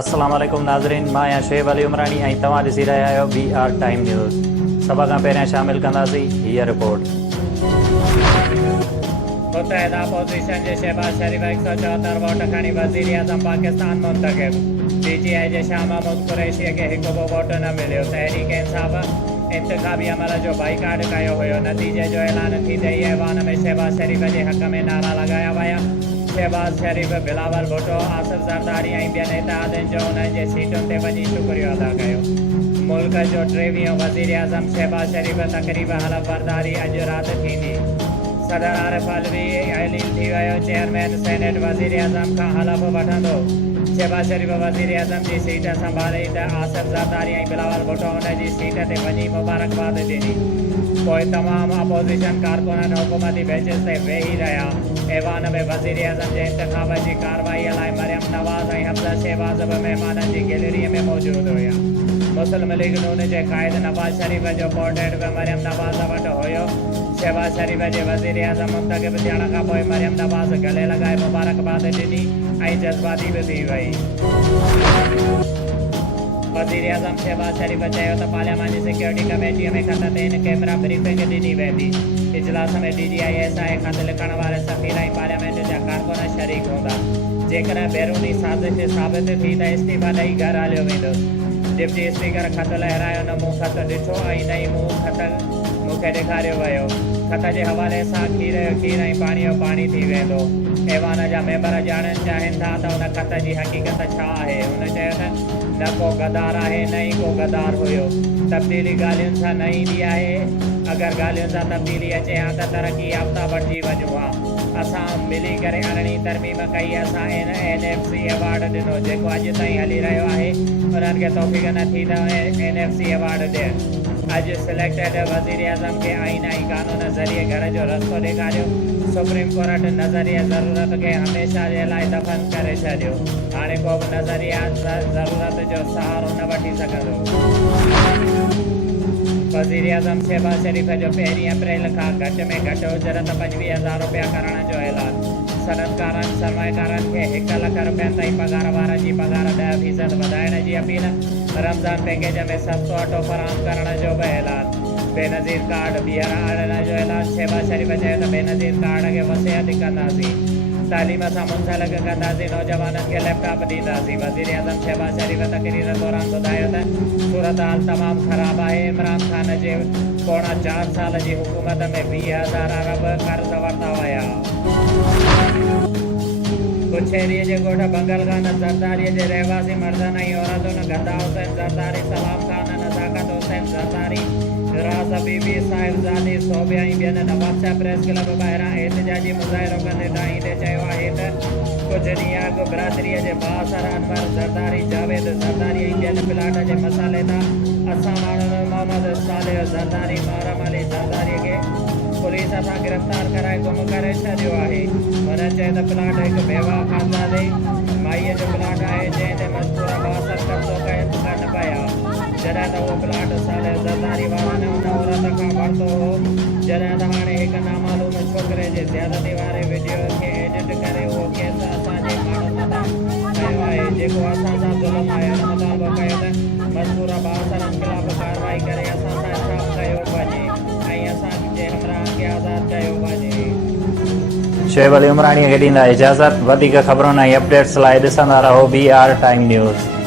अस्सलाम वालेकुम नाज़रीन, मां आहियां शेब अली उमरानी ऐं तव्हां ॾिसी रहिया आहियो BR टाइम न्यूज़। सभ खां पहिरियां शामिल कंदासीं हीअ रिपोर्ट। मुतहदा अपोज़िशन जे शहबाज शरीफ 174 वोट खणी वज़ीर आज़म पाकिस्तान मुंतखब। PTI जे शाह महमूद कुरैशी खे हिकु बि वोट न मिलियो। तहरीक इंसाफ़ इंतिख़ाबी अमल जो बाइकाट कयो हुयो। नतीजे जो ऐलान थींदे ई ऐवान में शहबाज शरीफ जे हक़ में नारा लॻाया विया। शहबाज शरीफ, बिलावल भुट्टो, आसिफ ज़रदारी ऐं ॿियनि इत्तेहादनि जो उन्हनि जे सीटुनि ते वञी शुक्रियो अदा कयो। मुल्क जो 23हों वज़ीर आज़म शहबाज शरीफ तक़रीब हलफ़ बरदारी अॼु राति थींदी। सदर आरिफ अलवी ऐलीन थी वियो। चेयरमैन सेनेट वज़ीर आज़म खां हलफ़ वठंदो। शहबाज शरीफ वज़ीर आज़म जी सीट संभाले त आसिफ ज़रदारी ऐं बिलावल भुट्टो उन जी सीट ते वञी मुबारकबाद ॾिनी। पोइ तमामु अपोज़िशन कारकुननि हुकूमती बेंचिस ते वेही रहिया। ऐवान में वज़ीर आज़म जे इंतिख़ाब जी कार्रवाईअ लाइ मरियम नवाज़ ऐं हफ़्ज़ा शहबाज बि महिमाननि जी गैलरीअ में मौजूदु हुया। मुस्लिम लीग नून जे क़ाइद नवाज़ शरीफ जो पोर्ट्रेट बि मरियम नवाज़ वटि हुयो। शहबाज शरीफ जे वज़ीर आज़म मुंतखब थियण खां पोइ मरियम नवाज़ गले लॻाए मुबारकबाद ॾिनी ऐं जज़्बाती बि थी वई। वज़ीर आज़म शहबाज शरीफ चयो त पार्लियामानी सिक्योरिटी कमेटीअ में ख़त ते इन कैमरा ब्रीफिंग ॾिनी वेंदी। इजलास में DGI SI ख़त लिखण वारे सफ़ीर ऐं पार्लियामेंट जा कारकुन शरीक हूंदा। जेकॾहिं बैरूनी साज़िश साबित थी त इस्तीफ़ा ॾेई घरु हलियो वेंदुसि। डिप्टी स्पीकर ख़त लहिरायो न मूं ख़त ॾिठो ऐं न ई मूं ख़त मूंखे ॾेखारियो वियो। ख़त जे हवाले सां खीर जो खीर ऐं पाणी जो पाणी थी वेंदो। ऐवान जा मेंबर ॼाणणु चाहिनि था त उन ख़त जी हक़ीक़त छा आहे। हुन चयो त न को गद्दार आहे न ई को गद्दार हुयो। तब्दीली ॻाल्हियुनि सां न ईंदी आहे। अगरि ॻाल्हियुनि सां तब्दीली अचे हा त तरक़ी याफ़्ता बणिजी वञूं हा। असां मिली करे 18वीं तरमीम कई। असां NFC अवार्ड ॾिनो जेको अॼु ताईं हली रहियो आहे। उन्हनि खे तौफ़ीक़ न थी त NFC अवार्ड ॾियनि। अॼु सिलेक्टेड वज़ीर आज़म खे आईन ऐं कानून ज़रिए घर जो रस्तो ॾेखारियो। सुप्रीम कोर्ट नज़रिया ज़रूरत खे हमेशह जे लाइ दफ़न करे छॾियो। हाणे को बि नज़रिया ज़रूरत जो सहारो न वठी सघंदो। वज़ीर आज़म शहबाज शरीफ जो 1 अप्रैल खां घटि में घटि उजरत 25,000 रुपया करण जो ऐलान। सनअतकारनि सरमाएकारनि खे 1 लख रुपयनि ताईं पघार वारनि जी पघार 10% वधाइण जी अपील। रमज़ान पैकेज में सस्तो अटो फ़राहम करण जो बि ऐलान। बेनज़ीर कार्ड ॿीहर आणण जो ऐलान। शहबाज शरीफ चयो त बेनज़ीर कार्ड खे वसियत कंदासीं। तालीम सां मुंसलिक कंदासीं। नौजवाननि खे लैपटॉप ॾींदासीं। वज़ीर आज़म शहबाज शरीफ तक़रीर दौरान ॿुधायो त सूरत हाल तमामु ख़राबु आहे। इमरान ख़ान जे पोणा 4 साल जी हुकूमत में 20,000 अरब कर्ज़ वरिता विया। बुछेरीअ जे ॻोठ बंगलखान ज़रदारीअ जे रहवासी मर्दनि ऐं औरतुनि गदा हुसैन ज़रदारी, सलाम ख़ान, नज़ाकत हुसैन ज़रदारी, राज़ बीबी, साहिबज़ादी, सोबिया ऐं ॿियनि नवाबशाह प्रेस क्लब ॿाहिरां एहतिजाजी मुज़ाहिरो कंदे दाईंदे चयो आहे त कुझु ॾींहं अॻु बिरादरीअ जे बासर अनवर ज़रदारी, जावेद ज़रदारी ऐं ॿियनि प्लाट जे मसाले तां असां माण्हुनि मोहम्मद सालेह ज़रदारी, मुहर्रम अली ज़रदारीअ खे पुलिस सां गिरफ़्तार कराए गुम करे छॾियो आहे। हुन चयो त प्लाट हिकु बेवा ख़ानदादे माईअ जो प्लाट आहे जंहिं ते मज़कूर बासर कब्ज़ो कनि पिया। जॾहिं त उहो प्लाट सालेह ज़रदारी वारनि उन औरत खां वरितो हो। जॾहिं त हाणे हिकु नामालूम छोकिरे जे ज़्यादती वारे वीडियो खे एडिट करे उहो केस असांजे माण्हुनि मथां कयो आहे जेको असां सां ज़ुल्म आहे। हुन मुतालबो कयो त मज़कूर बासरनि ख़िलाफ़ कार्रवाई करे असां सां इंसाफ़ कयो वञे ऐं असांजे हमराहनि खे आज़ादु कयो वञे। शेब अली उमरानी खे ॾींदा इजाज़त। वधीक ख़बरुनि ऐं अपडेट्स लाइ ॾिसंदा रहो BR टाइम न्यूज़।